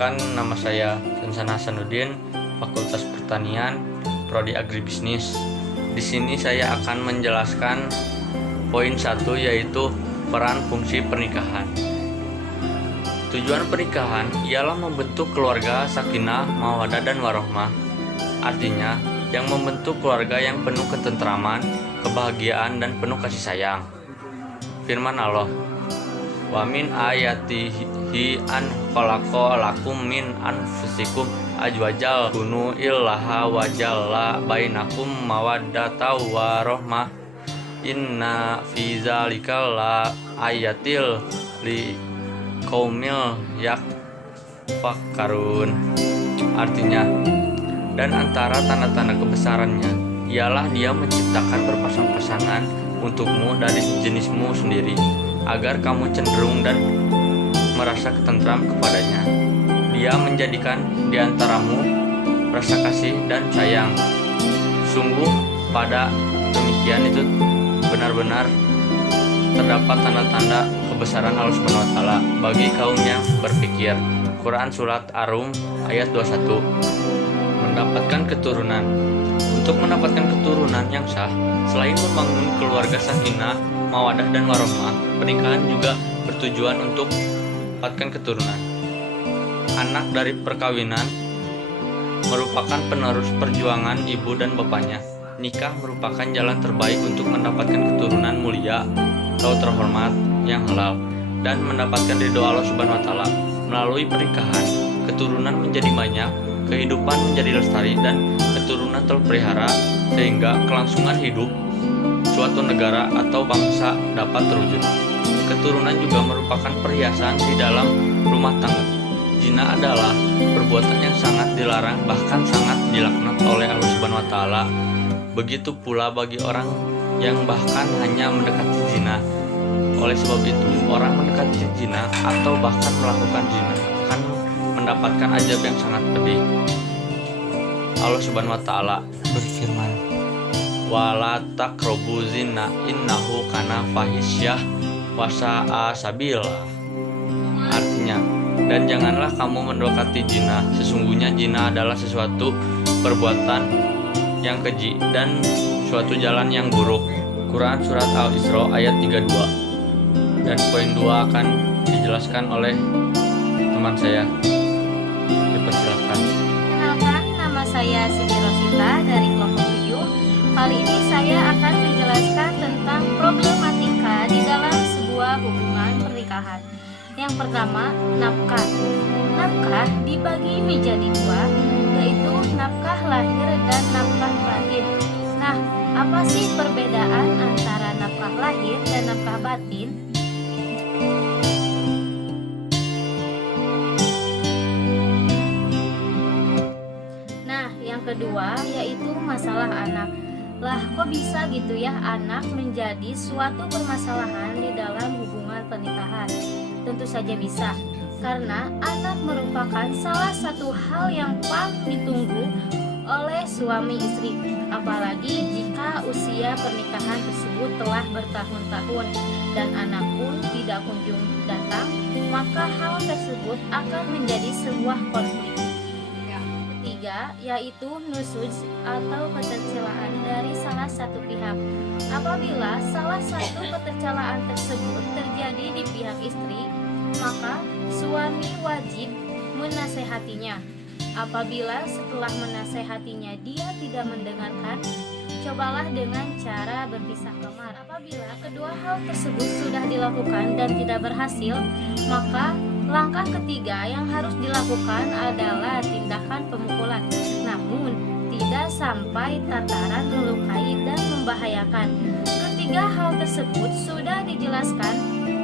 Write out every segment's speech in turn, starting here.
Perkenalkan, nama saya Sansan Hasanuddin, Fakultas Pertanian, Prodi Agribisnis. Di sini saya akan menjelaskan poin 1, yaitu peran fungsi pernikahan. Tujuan pernikahan ialah membentuk keluarga sakinah, mawaddah, dan warohmah. Artinya, yang membentuk keluarga yang penuh ketentraman, kebahagiaan, dan penuh kasih sayang. Firman Allah, wa min ayatihi an khalaqa lakum min anfusikum ajwajal kunu illaha wajalla bainakum mawaddata wa rahmah inna fi zalika la ayatil li qaumil yafakkarun. Artinya, dan antara tanda-tanda kebesarannya ialah Dia menciptakan berpasang-pasangan untukmu dari jenismu sendiri, agar kamu cenderung dan merasa ketentram kepadanya. Dia menjadikan di antaramu rasa kasih dan sayang. Sungguh pada demikian itu benar-benar terdapat tanda-tanda kebesaran Allah Subhanahu wa taala bagi kaum yang berpikir. Quran Surat Ar-Rum ayat 21. Mendapatkan keturunan. Untuk mendapatkan keturunan yang sah, selain membangun keluarga sakinah, mawaddah, dan warohmah, pernikahan juga bertujuan untuk mendapatkan keturunan. Anak dari perkawinan merupakan penerus perjuangan ibu dan bapaknya. Nikah merupakan jalan terbaik untuk mendapatkan keturunan mulia atau terhormat yang halal dan mendapatkan ridho Allah Subhanahu wa taala. Melalui pernikahan, keturunan menjadi banyak, kehidupan menjadi lestari, dan keturunan terpelihara sehingga kelangsungan hidup suatu negara atau bangsa dapat terwujud. Keturunan juga merupakan perhiasan di dalam rumah tangga. Zina adalah perbuatan yang sangat dilarang, bahkan sangat dilaknat oleh Allah Subhanahu wa taala. Begitu pula bagi orang yang bahkan hanya mendekati zina. Oleh sebab itu, orang mendekati zina atau bahkan melakukan zina akan mendapatkan azab yang sangat pedih. Allah Subhanahu wa taala berfirman, wala taqrabu zina innahu kana fahisyah wa sa'a sabila. Artinya, dan janganlah kamu mendekati zina, sesungguhnya zina adalah sesuatu perbuatan yang keji dan suatu jalan yang buruk. Quran Surat Al-Isra ayat 32. Dan poin 2 akan dijelaskan oleh teman saya. Dipersilakan. Kenalkan, nama saya Siti Rosita dari kelompok 7. Kali ini saya akan menjelaskan tentang problematika di dalam sebuah hubungan pernikahan. Yang pertama, nafkah. Nafkah dibagi menjadi 2, yaitu nafkah lahir dan nafkah batin. Nah, apa sih perbedaan antara nafkah lahir dan nafkah batin? Kedua, yaitu masalah anak. Lah, kok bisa gitu ya anak menjadi suatu permasalahan di dalam hubungan pernikahan? Tentu saja bisa, karena anak merupakan salah satu hal yang paling ditunggu oleh suami istri. Apalagi jika usia pernikahan tersebut telah bertahun-tahun dan anak pun tidak kunjung datang, maka hal tersebut akan menjadi sebuah konflik. Yaitu nusuz atau ketercelaan dari salah satu pihak. Apabila salah satu ketercelaan tersebut terjadi di pihak istri, maka suami wajib menasehatinya. Apabila setelah menasehatinya dia tidak mendengarkan, cobalah dengan cara berpisah kamar. Apabila kedua hal tersebut sudah dilakukan dan tidak berhasil, maka langkah ketiga yang harus dilakukan adalah tindakan pemukulan, namun tidak sampai tataran melukai dan membahayakan. Ketiga hal tersebut sudah dijelaskan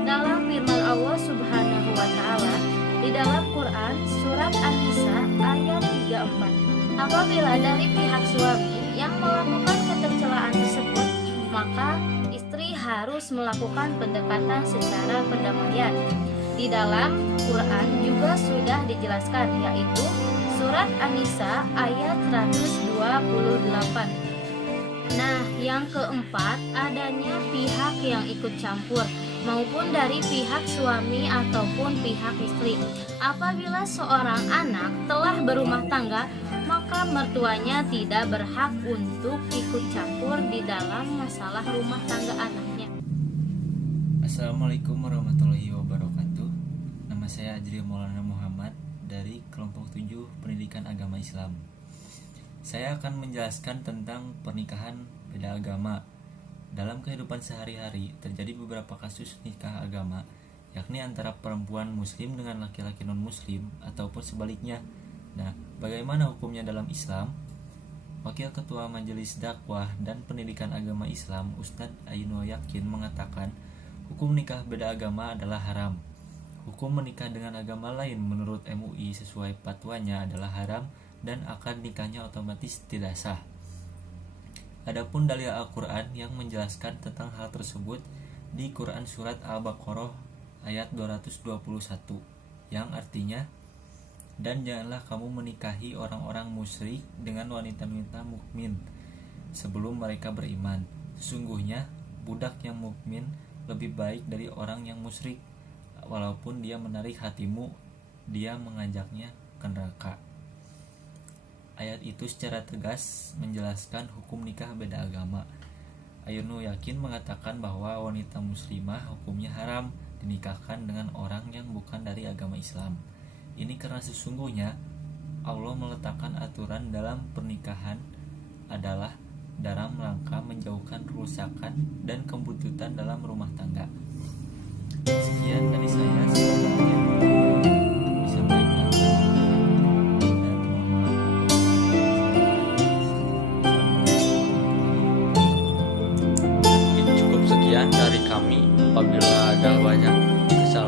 dalam firman Allah Subhanahu wa taala di dalam Quran Surat An-Nisa ayat 34. Apabila dari pihak suami yang melakukan ketercelaan tersebut, maka istri harus melakukan pendekatan secara perdamaian. Di dalam Quran juga sudah dijelaskan, yaitu Surat An-Nisa ayat 128. Nah, yang keempat, adanya pihak yang ikut campur. maupun dari pihak suami ataupun pihak istri. Apabila seorang anak telah berumah tangga, maka mertuanya tidak berhak untuk ikut campur di dalam masalah rumah tangga anaknya. Assalamualaikum warahmatullahi wabarakatuh. Nama saya Ajri Maulana Muhammad dari kelompok 7 Pendidikan Agama Islam. Saya akan menjelaskan tentang pernikahan beda agama. Dalam kehidupan sehari-hari terjadi beberapa kasus nikah agama, yakni antara perempuan muslim dengan laki-laki non-muslim ataupun sebaliknya. Nah, bagaimana hukumnya dalam Islam? Wakil Ketua Majelis Dakwah dan Pendidikan Agama Islam Ustadz Ainul Yakin mengatakan, hukum nikah beda agama adalah haram. Hukum menikah dengan agama lain menurut MUI sesuai fatwanya adalah haram dan akad nikahnya otomatis tidak sah. Adapun dalil Al-Quran yang menjelaskan tentang hal tersebut di Quran Surat Al-Baqarah ayat 221 yang artinya, dan janganlah kamu menikahi orang-orang musyrik dengan wanita-wanita mukmin sebelum mereka beriman. Sesungguhnya budak yang mukmin lebih baik dari orang yang musyrik, walaupun dia menarik hatimu, dia mengajaknya ke neraka. Ayat itu secara tegas menjelaskan hukum nikah beda agama. Ainul Yakin mengatakan bahwa wanita muslimah hukumnya haram dinikahkan dengan orang yang bukan dari agama Islam. Ini karena sesungguhnya Allah meletakkan aturan dalam pernikahan adalah dalam rangka menjauhkan kerusakan dan kebuntutan dalam rumah tangga. Sekian dari saya, semoga yang bisa baikkan. Cukup sekian dari kami. Apabila ada banyak kesalahan